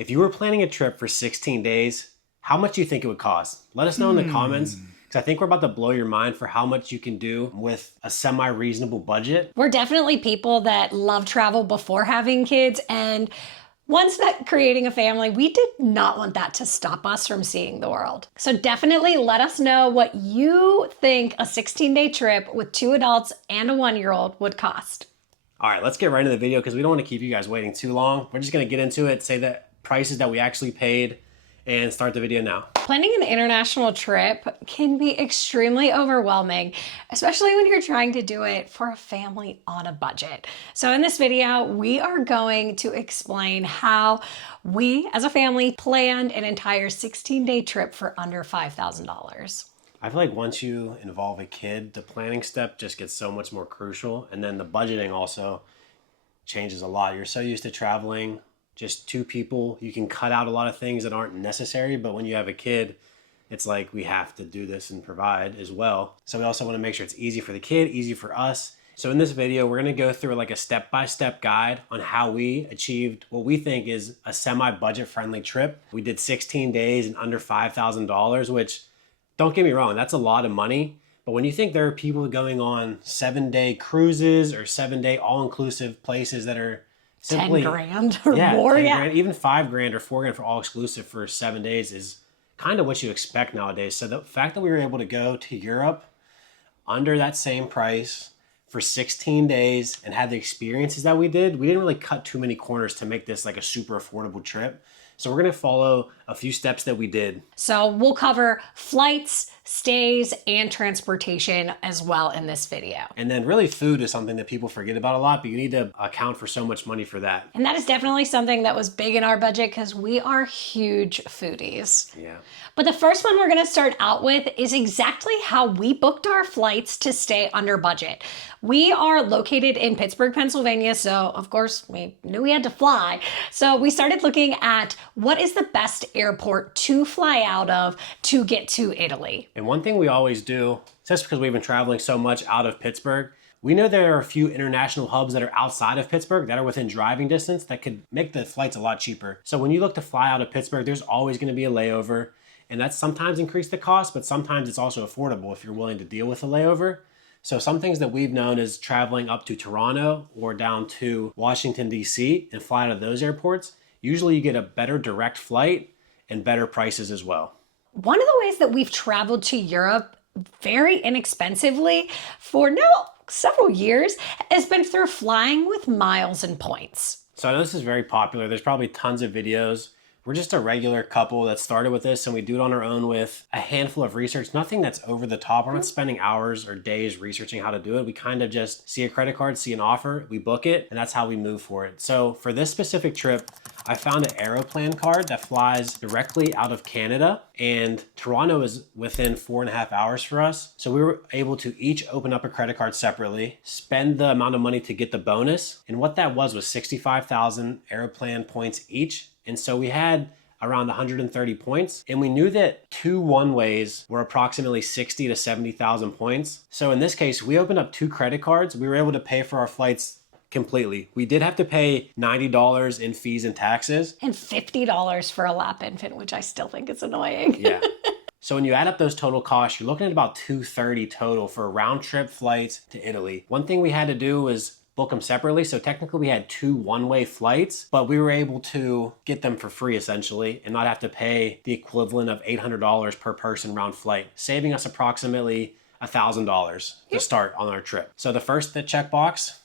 If you were planning a trip for 16 days, how much do you think it would cost? Let us know in the comments, because I think we're about to blow your mind for how much you can do with a semi-reasonable budget. We're definitely people that love travel before having kids, and once that creating a family, we did not want that to stop us from seeing the world. So definitely let us know what you think a 16-day trip with 2 adults and a 1-year-old would cost. All right, let's get right into the video because we don't want to keep you guys waiting too long. We're just going to get into it, say the prices that we actually paid, and start the video now. Planning an international trip can be extremely overwhelming, especially when you're trying to do it for a family on a budget. So in this video, we are going to explain how we as a family planned an entire 16-day trip for under $5,000. I feel like once you involve a kid, the planning step just gets so much more crucial. And then the budgeting also changes a lot. You're so used to traveling just 2 people, you can cut out a lot of things that aren't necessary, but when you have a kid, it's like we have to do this and provide as well. So we also want to make sure it's easy for the kid, easy for us. So in this video, we're going to go through like a step-by-step guide on how we achieved what we think is a semi-budget friendly trip. We did 16 days and under $5,000, which, don't get me wrong, that's a lot of money. But when you think there are people going on 7-day cruises or 7-day all-inclusive places that are simply 10 grand or more, 10 grand, even 5 grand or 4 grand for all exclusive for 7 days is kind of what you expect nowadays. So the fact that we were able to go to Europe under that same price for 16 days and have the experiences that we didn't really cut too many corners to make this like a super affordable trip. So we're going to follow a few steps that we did. So we'll cover flights, stays, and transportation as well in this video. And then really food is something that people forget about a lot, but you need to account for so much money for that. And that is definitely something that was big in our budget because we are huge foodies. Yeah. But the first one we're going to start out with is exactly how we booked our flights to stay under budget. We are located in Pittsburgh, Pennsylvania, so of course we knew we had to fly. So we started looking at what is the best airport to fly out of to get to Italy. And one thing we always do, just because we've been traveling so much out of Pittsburgh, we know there are a few international hubs that are outside of Pittsburgh that are within driving distance that could make the flights a lot cheaper. So when you look to fly out of Pittsburgh, there's always going to be a layover. And that's sometimes increased the cost, but sometimes it's also affordable if you're willing to deal with a layover. So some things that we've known is traveling up to Toronto or down to Washington, D.C. and fly out of those airports. Usually you get a better direct flight and better prices as well. One of the ways that we've traveled to Europe very inexpensively for now several years has been through flying with miles and points. So I know this is very popular. There's probably tons of videos. We're just a regular couple that started with this and we do it on our own with a handful of research, nothing that's over the top. We're not spending hours or days researching how to do it. We kind of just see a credit card, see an offer, we book it, and that's how we move for it. So for this specific trip, I found an Aeroplan card that flies directly out of Canada, and Toronto is within 4.5 hours for us. So we were able to each open up a credit card separately, spend the amount of money to get the bonus. And what that was 65,000 Aeroplan points each. And so we had around 130 points, and we knew that 2 one-ways were approximately 60 to 70,000 points. So in this case, we opened up 2 credit cards. We were able to pay for our flights completely. We did have to pay $90 in fees and taxes. And $50 for a lap infant, which I still think is annoying. Yeah. So when you add up those total costs, you're looking at about $230 total for round trip flights to Italy. One thing we had to do was book them separately. So technically we had 2 one-way flights, but we were able to get them for free essentially and not have to pay the equivalent of $800 per person round flight, saving us approximately $1,000 to start on our trip. So the first checkbox,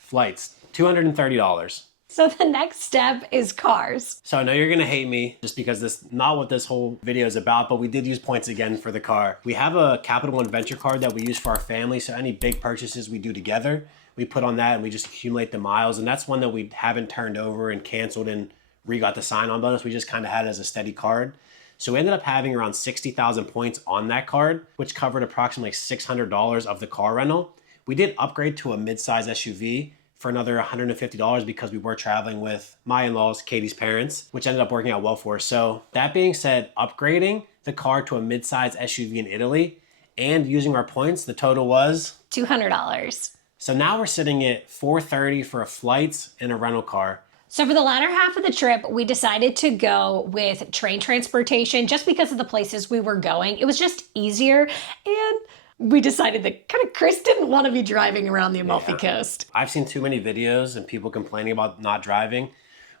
flights, $230. So the next step is cars. So I know you're gonna hate me just because this is not what this whole video is about, but we did use points again for the car. We have a Capital One Venture card that we use for our family. So any big purchases we do together, we put on that and we just accumulate the miles. And that's one that we haven't turned over and canceled and re-got the sign-on bonus. We just kind of had it as a steady card. So we ended up having around 60,000 points on that card, which covered approximately $600 of the car rental. We did upgrade to a mid-size SUV for another $150 because we were traveling with my in-laws, Katie's parents, which ended up working out well for us. So that being said, upgrading the car to a mid-size SUV in Italy and using our points, the total was $200. So now we're sitting at $430 for a flight and a rental car. So for the latter half of the trip, we decided to go with train transportation just because of the places we were going. It was just easier, and we decided that kind of Chris didn't want to be driving around the Amalfi Coast. I've seen too many videos and people complaining about not driving,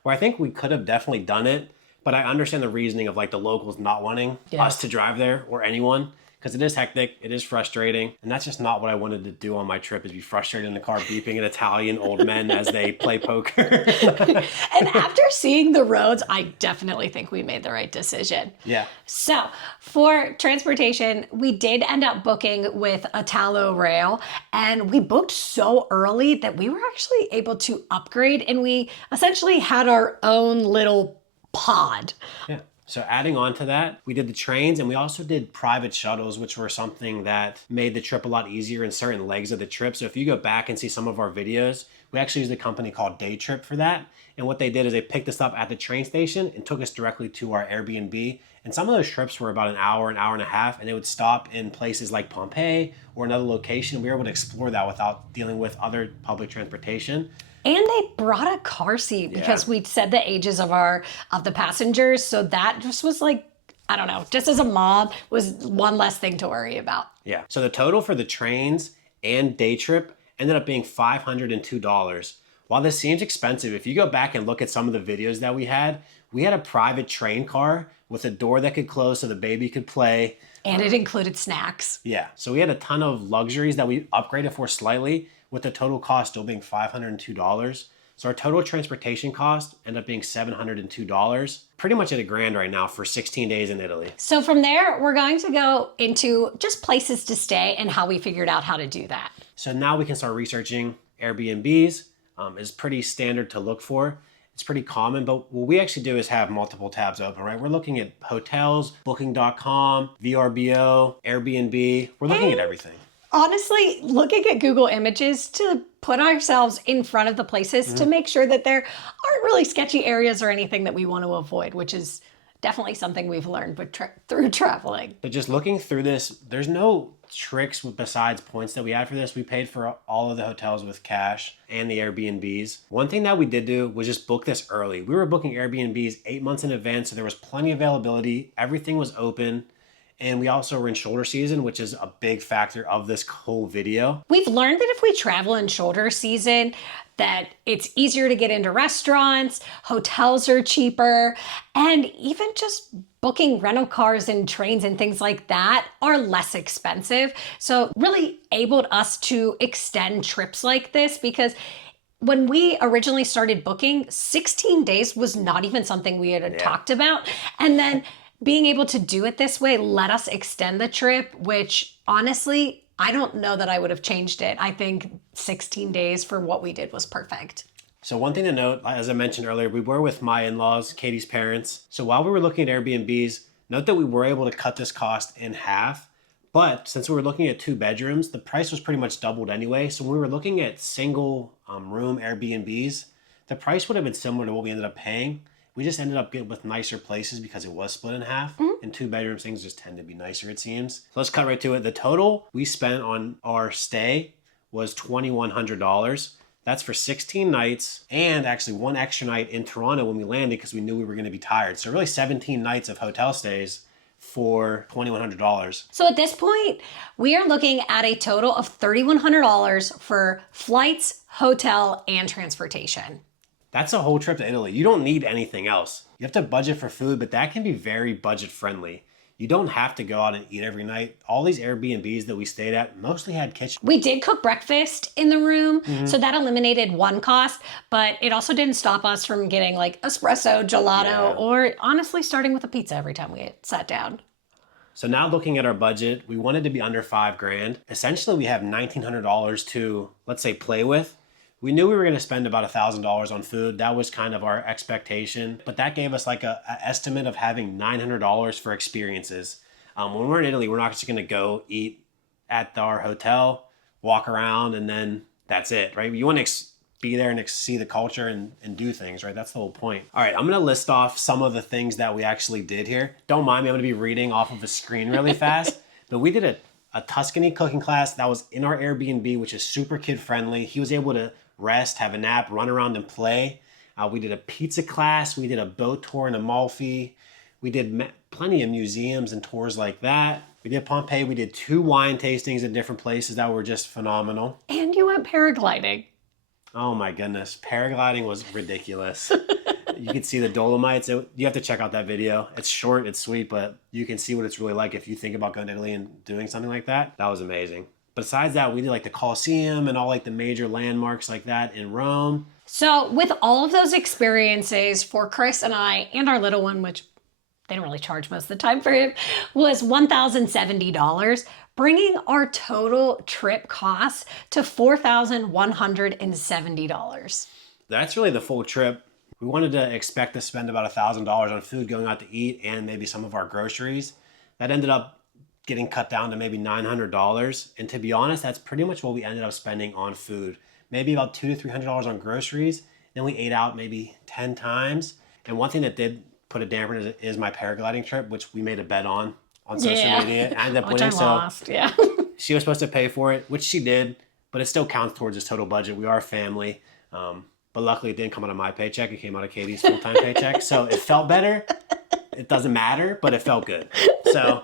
where I think we could have definitely done it, but I understand the reasoning of like the locals not wanting us to drive there or anyone, because it is hectic, it is frustrating, and that's just not what I wanted to do on my trip, is be frustrated in the car beeping at Italian old men as they play poker. And after seeing the roads, I definitely think we made the right decision. Yeah. So for transportation, we did end up booking with Italo Rail, and we booked so early that we were actually able to upgrade, and we essentially had our own little pod. Yeah. So adding on to that, we did the trains, and we also did private shuttles, which were something that made the trip a lot easier in certain legs of the trip. So if you go back and see some of our videos, we actually used a company called Day Trip for that. And what they did is they picked us up at the train station and took us directly to our Airbnb. And some of those trips were about an hour and a half, and they would stop in places like Pompeii or another location. We were able to explore that without dealing with other public transportation. And they brought a car seat because we said the ages of the passengers. So that just was like, I don't know, just as a mom, was one less thing to worry about. Yeah. So the total for the trains and day trip ended up being $502. While this seems expensive, if you go back and look at some of the videos that we had a private train car with a door that could close so the baby could play. And it included snacks. Yeah. So we had a ton of luxuries that we upgraded for slightly, with the total cost still being $502. So our total transportation cost ended up being $702. Pretty much at $1,000 right now for 16 days in Italy. So from there, we're going to go into just places to stay and how we figured out how to do that. So now we can start researching Airbnbs. It's pretty standard to look for. It's pretty common, but what we actually do is have multiple tabs open, right? We're looking at hotels, booking.com, VRBO, Airbnb. We're looking at everything. Honestly, looking at Google Images to put ourselves in front of the places to make sure that there aren't really sketchy areas or anything that we want to avoid, which is definitely something we've learned through traveling. But just looking through this, there's no tricks besides points that we had for this. We paid for all of the hotels with cash and the Airbnbs. One thing that we did do was just book this early. We were booking Airbnbs 8 months in advance, so there was plenty of availability. Everything was open. And we also were in shoulder season, which is a big factor of this whole video. We've learned that if we travel in shoulder season, that it's easier to get into restaurants, hotels are cheaper, and even just booking rental cars and trains and things like that are less expensive. So really enabled us to extend trips like this, because when we originally started booking, 16 days was not even something we had talked about. And then being able to do it this way let us extend the trip, which honestly, I don't know that I would have changed it. I think 16 days for what we did was perfect. So one thing to note, as I mentioned earlier, we were with my in-laws, Katie's parents. So while we were looking at Airbnbs, note that we were able to cut this cost in half. But since we were looking at 2 bedrooms, the price was pretty much doubled anyway. So when we were looking at single room Airbnbs, the price would have been similar to what we ended up paying. We just ended up getting with nicer places because it was split in half. And 2 bedrooms, things just tend to be nicer, it seems. So let's cut right to it. The total we spent on our stay was $2,100. That's for 16 nights and actually 1 extra night in Toronto when we landed because we knew we were going to be tired. So really 17 nights of hotel stays for $2,100. So at this point, we are looking at a total of $3,100 for flights, hotel, and transportation. That's a whole trip to Italy. You don't need anything else. You have to budget for food, but that can be very budget friendly. You don't have to go out and eat every night. All these Airbnbs that we stayed at mostly had kitchen. We did cook breakfast in the room, so that eliminated one cost, but it also didn't stop us from getting like espresso, gelato, or honestly starting with a pizza every time we sat down. So now looking at our budget, we wanted to be under $5,000. Essentially, we have $1,900 to, let's say, play with. We knew we were going to spend about $1,000 on food. That was kind of our expectation, but that gave us like an estimate of having $900 for experiences. When we're in Italy, we're not just going to go eat at our hotel, walk around, and then that's it, right? You want to be there and see the culture and do things, right? That's the whole point. All right, I'm going to list off some of the things that we actually did here. Don't mind me, I'm going to be reading off of a screen really fast, but we did a Tuscany cooking class that was in our Airbnb, which is super kid friendly. He was able to rest, have a nap, run around and play. We did a pizza class. We did a boat tour in Amalfi. We did plenty of museums and tours like that. We did Pompeii. We did 2 wine tastings in different places that were just phenomenal. And you went paragliding. Oh my goodness. Paragliding was ridiculous. You can see the Dolomites. You have to check out that video. It's short, it's sweet, but you can see what it's really like if you think about going to Italy and doing something like that. That was amazing. Besides that, we did like the Colosseum and all like the major landmarks like that in Rome. So with all of those experiences for Chris and I and our little one, which they don't really charge most of the time for him, was $1,070, bringing our total trip costs to $4,170. That's really the full trip. We wanted to expect to spend about $1,000 on food going out to eat and maybe some of our groceries. That ended up getting cut down to maybe $900. And to be honest, that's pretty much what we ended up spending on food. Maybe about $200 to $300 on groceries. Then we ate out maybe 10 times. And one thing that did put a damper in is my paragliding trip, which we made a bet on social media. I ended up winning, lost. Yeah. She was supposed to pay for it, which she did, but it still counts towards this total budget. We are a family. But luckily it didn't come out of my paycheck. It came out of Katie's full-time paycheck. So it felt better. It doesn't matter, but it felt good. So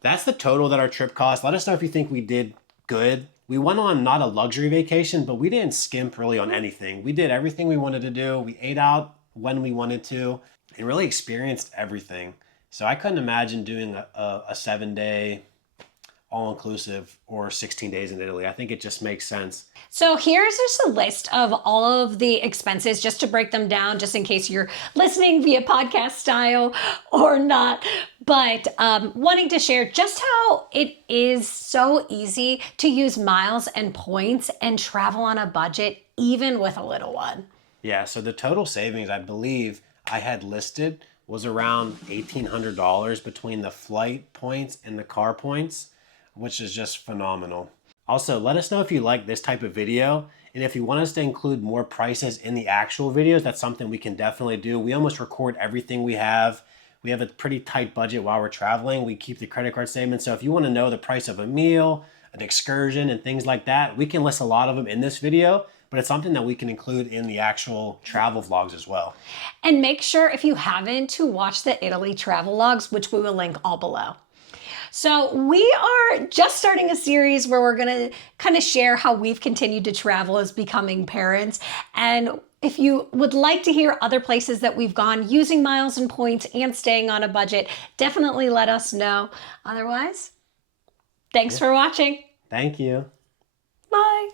that's the total that our trip cost. Let us know if you think we did good. We went on not a luxury vacation, but we didn't skimp really on anything. We did everything we wanted to do. We ate out when we wanted to and really experienced everything. So I couldn't imagine doing a 7-day all-inclusive or 16 days in Italy. I think it just makes sense. So here's just a list of all of the expenses just to break them down, just in case you're listening via podcast style or not. But wanting to share just how it is so easy to use miles and points and travel on a budget, even with a little one. Yeah, so the total savings I believe I had listed was around $1,800 between the flight points and the car points, which is just phenomenal. Also, let us know if you like this type of video, and if you want us to include more prices in the actual videos, that's something we can definitely do. We almost record everything we have. We have a pretty tight budget while we're traveling. We keep the credit card statement. So if you want to know the price of a meal, an excursion, and things like that, we can list a lot of them in this video, but it's something that we can include in the actual travel vlogs as well. And make sure, if you haven't, to watch the Italy travel logs, which we will link all below. So we are just starting a series where we're going to kind of share how we've continued to travel as becoming parents. And if you would like to hear other places that we've gone using miles and points and staying on a budget, definitely let us know. Otherwise, thanks for watching. Thank you. Bye.